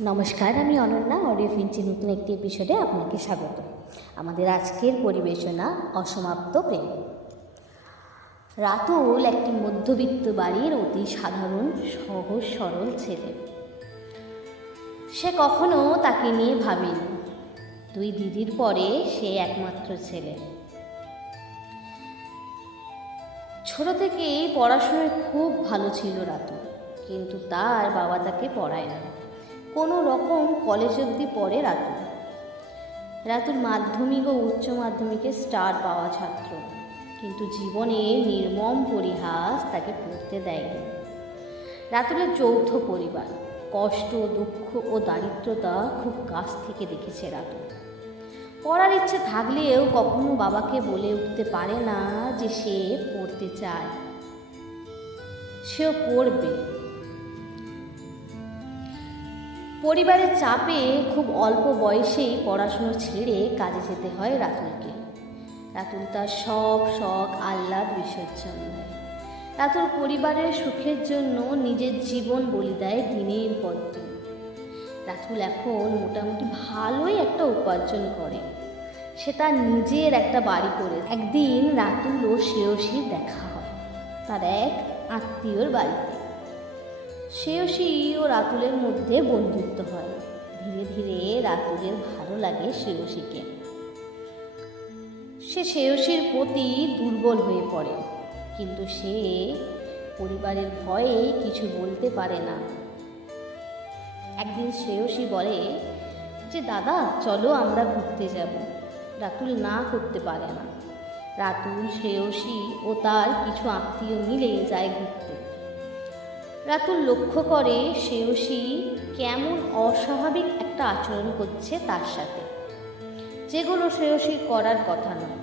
নমস্কার, আমি অনন্যা। অডিও ফিঞ্চির নতুন একটি এপিসোডে আপনাকে স্বাগত। আমাদের আজকের পরিবেশনা অসমাপ্ত প্রেম। রাতুল একটি মধ্যবিত্ত বাড়ির অতি সাধারণ সহজ সরল ছেলে। সে কখনো তাকে নিয়ে ভাবেনি। দুই দিদির পরে সে একমাত্র ছেলে। ছোট থেকেই পড়াশোনায় খুব ভালো ছিল রাতুল, কিন্তু তার বাবা তাকে পড়ায় না। কোনো রকম কলেজ অবধি পড়ে রাতুল। রাতুল মাধ্যমিক ও উচ্চ মাধ্যমিকে স্টার পাওয়া ছাত্র, কিন্তু জীবনের নির্মম পরিহাস তাকে পড়তে দেয়নি। রাতুলের যৌথ পরিবার, কষ্ট, দুঃখ ও দারিদ্রতা খুব কাছ থেকে দেখেছে রাতুল। পড়ার ইচ্ছে থাকলেও কখনো বাবাকে বলে উঠতে পারে না যে সে পড়তে চায়। সেও পড়বে। পরিবারের চাপে খুব অল্প বয়সেই পড়াশুনো ছেড়ে কাজে যেতে হয় রাতুলকে। রাতুল তার সব শখ আহ্লাদ বিসর্জন দেয়। রাতুল পরিবারের সুখের জন্য নিজের জীবন বলি দেয় দিনের পর দিন। রাতুল এখন মোটামুটি ভালোই একটা উপার্জন করে। সে তার নিজের একটা বাড়ি করে। একদিন রাতুল ও শ্রেয়সীর দেখা হয় তার এক আত্মীয়র বাড়িতে। শ্রেয়সী ও রাতুলের মধ্যে বন্ধুত্ব হয়। ধীরে ধীরে রাতুলের ভালো লাগে শ্রেয়সীকে। সে শ্রেয়সীর প্রতি দুর্বল হয়ে পড়ে, কিন্তু সে পরিবারের ভয়ে কিছু বলতে পারে না। একদিন শ্রেয়সী বলে যে, দাদা চলো আমরা ঘুরতে যাব। রাতুল না করতে পারে না। রাতুল, শ্রেয়সী ও তার কিছু আত্মীয় মিলে যায় ঘুরতে। রাতুল লক্ষ্য করে শ্রেয়সী কেমন অস্বাভাবিক একটা আচরণ করছে তার সাথে, যেগুলো শ্রেয়সীর করার কথা নয়।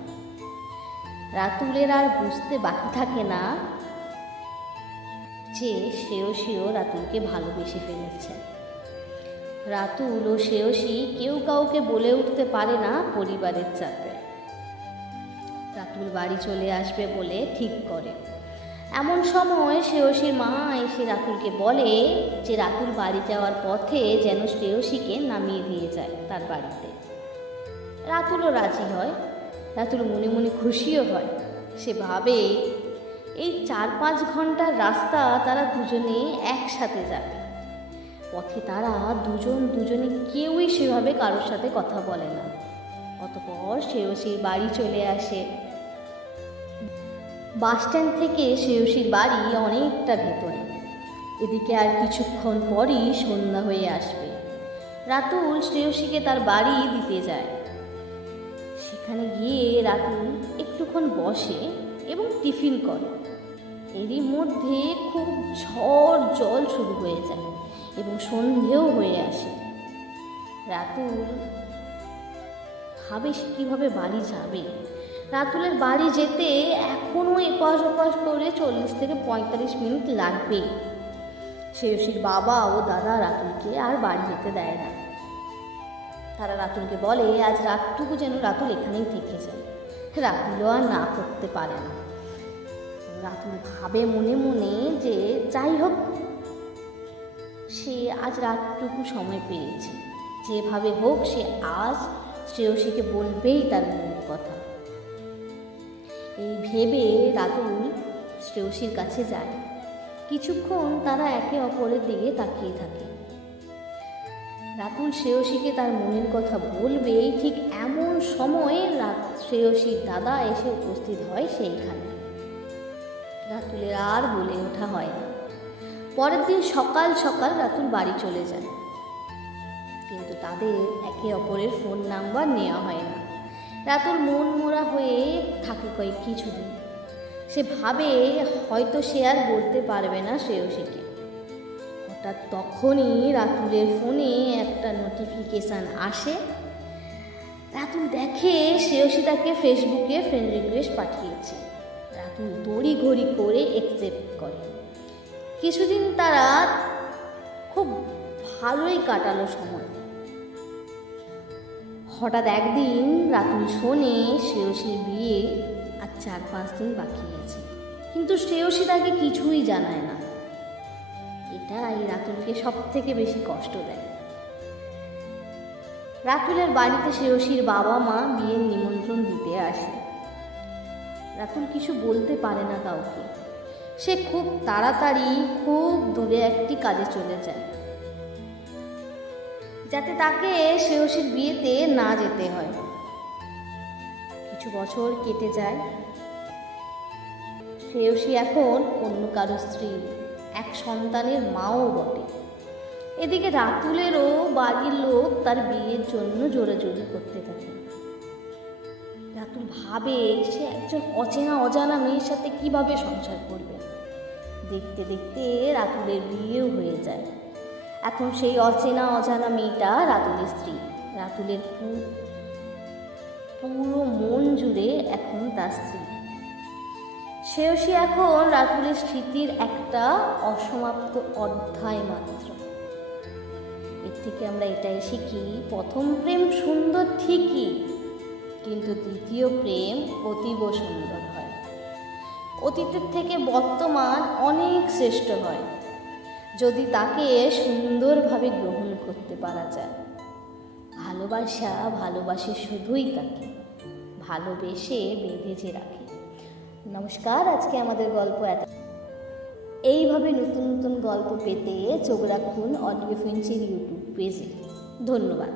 রাতুলের আর বুঝতে বাকি থাকে না যে শ্রেয়সীও রাতুলকে ভালোবেসে ফেলেছে। রাতুল ও শ্রেয়সী কেউ কাউকে বলে উঠতে পারে না পরিবারের চাপে। রাতুল বাড়ি চলে আসবে বলে ঠিক করে। এমন সময় শ্রেয়সীর মা এসে রাতুলকে বলে যে রাতুল বাড়ি যাওয়ার পথে যেন শ্রেয়সীকে নামিয়ে দিয়ে যায় তার বাড়িতে। রাতুলও রাজি হয়। রাতুল মনে মনে খুশিও হয়। সে ভাবে এই 4-5 ঘন্টার রাস্তা তারা দুজনে একসাথে যাবে। পথে তারা দুজনে কেউই সেভাবে কারোর সাথে কথা বলে না। অতঃপর শ্রেয়সীর বাড়ি চলে আসে। বাসস্ট্যান্ড থেকে শ্রেয়সীর বাড়ি অনেকটা ভেতরে। এদিকে আর কিছুক্ষণ পরই সন্ধ্যা হয়ে আসবে। রাতুল শ্রেয়সীকে তার বাড়ি দিতে যায়। সেখানে গিয়ে রাতুল একটুক্ষণ বসে এবং টিফিন করে। এরই মধ্যে খুব ঝড় জল শুরু হয়ে যায় এবং সন্ধেও হয়ে আসে। রাতুল ভাবে সে কীভাবে বাড়ি যাবে। রাতুলের বাড়ি যেতে এখনও এপাশ ওপাশ করে 40 থেকে 45 মিনিট লাগবে। শ্রেয়সীর বাবা ও দাদা রাতুলকে আর বাড়ি যেতে দেয় না। তারা রাতুলকে বলে আজ রাতটুকু যেন রাতুল এখানেই থেকে যায়। রাতুলও আর না করতে পারে না। রাতুল ভাবে মনে মনে যে যাই হোক, সে আজ রাতটুকু সময় পেয়েছে। যেভাবে হোক সে আজ শ্রেয়সীকে বলবেই তার মনের কথা। এই ভেবে রাতুল শ্রেয়সীর কাছে যায়। কিছুক্ষণ তারা একে অপরের দিকে তাকিয়ে থাকে। রাতুল শ্রেয়সীকে তার মনের কথা বলবে, ঠিক এমন সময়ে শ্রেয়সীর দাদা এসে উপস্থিত হয় সেইখানে। রাতুলের আর বলে ওঠা হয় না। পরের দিন সকাল সকাল রাতুল বাড়ি চলে যায়, কিন্তু তাদের একে অপরের ফোন নাম্বার নেওয়া হয় না। রাতুল মন মরা হয়ে থাকে কিছুদিন। সে ভাবে হয়তো সে আর বলতে পারবে না শ্রেয়সীকে। হঠাৎ তখনই রাতুলের ফোনে একটা নোটিফিকেশান আসে। রাতুল দেখে শ্রেয়সী তাকে ফেসবুকে ফ্রেন্ড রিকোয়েস্ট পাঠিয়েছে। রাতুল তড়িঘড়ি করে অ্যাকসেপ্ট করে। কিছুদিন তারা খুব ভালোই কাটালো সময়। হঠাৎ একদিন রাতুল শোনে শ্রেয়সীর বিয়ে আর 4-5 দিন বাকি আছে, কিন্তু শ্রেয়সী তাকে কিছুই জানায় না। এটাই রাতুলকে সব থেকে বেশি কষ্ট দেয়। রাতুলের বাড়িতে শ্রেয়সীর বাবা মা বিয়ের নিমন্ত্রণ দিতে আসে। রাতুল কিছু বলতে পারে না কাউকে। সে খুব তাড়াতাড়ি খুব দূরে একটি কাজে চলে যায়, যাতে তাকে শ্রেয়সীর বিয়েতে না যেতে হয়। কিছু বছর কেটে যায়। শ্রেয়সী এখন অন্য কারো স্ত্রী, এক সন্তানের মাও বটে। এদিকে রাতুলেরও বাড়ির লোক তার বিয়ের জন্য জোরাজুরি করতে থাকে। রাতুল ভাবে সে একজন অচেনা অজানা মেয়ের সাথে কিভাবে সংসার করবে। দেখতে দেখতে রাতুলের বিয়েও হয়ে যায়। এখন সেই অচেনা অজানা মেয়েটা রাতুলের স্ত্রী। রাতুলের পুরো মন জুড়ে এখন তার স্ত্রী। শ্রেয়সী এখন রাতুলের স্মৃতির একটা অসমাপ্ত অধ্যায় মাত্র। এর থেকে আমরা এটাই শিখি, প্রথম প্রেম সুন্দর ঠিকই, কিন্তু দ্বিতীয় প্রেম অতীব সুন্দর হয়। অতীতের থেকে বর্তমান অনেক শ্রেষ্ঠ হয় যদি তাকে সুন্দরভাবে গ্রহণ করতে পারা যায়। ভালোবাসা ভালোবাসে শুধুই তাকে, ভালোবেসে বেঁধে রাখে। নমস্কার, আজকে আমাদের গল্প এত। এইভাবে নতুন নতুন গল্প পেতে চোখ রাখুন অডিও ফিঞ্চির ইউটিউব পেজে। ধন্যবাদ।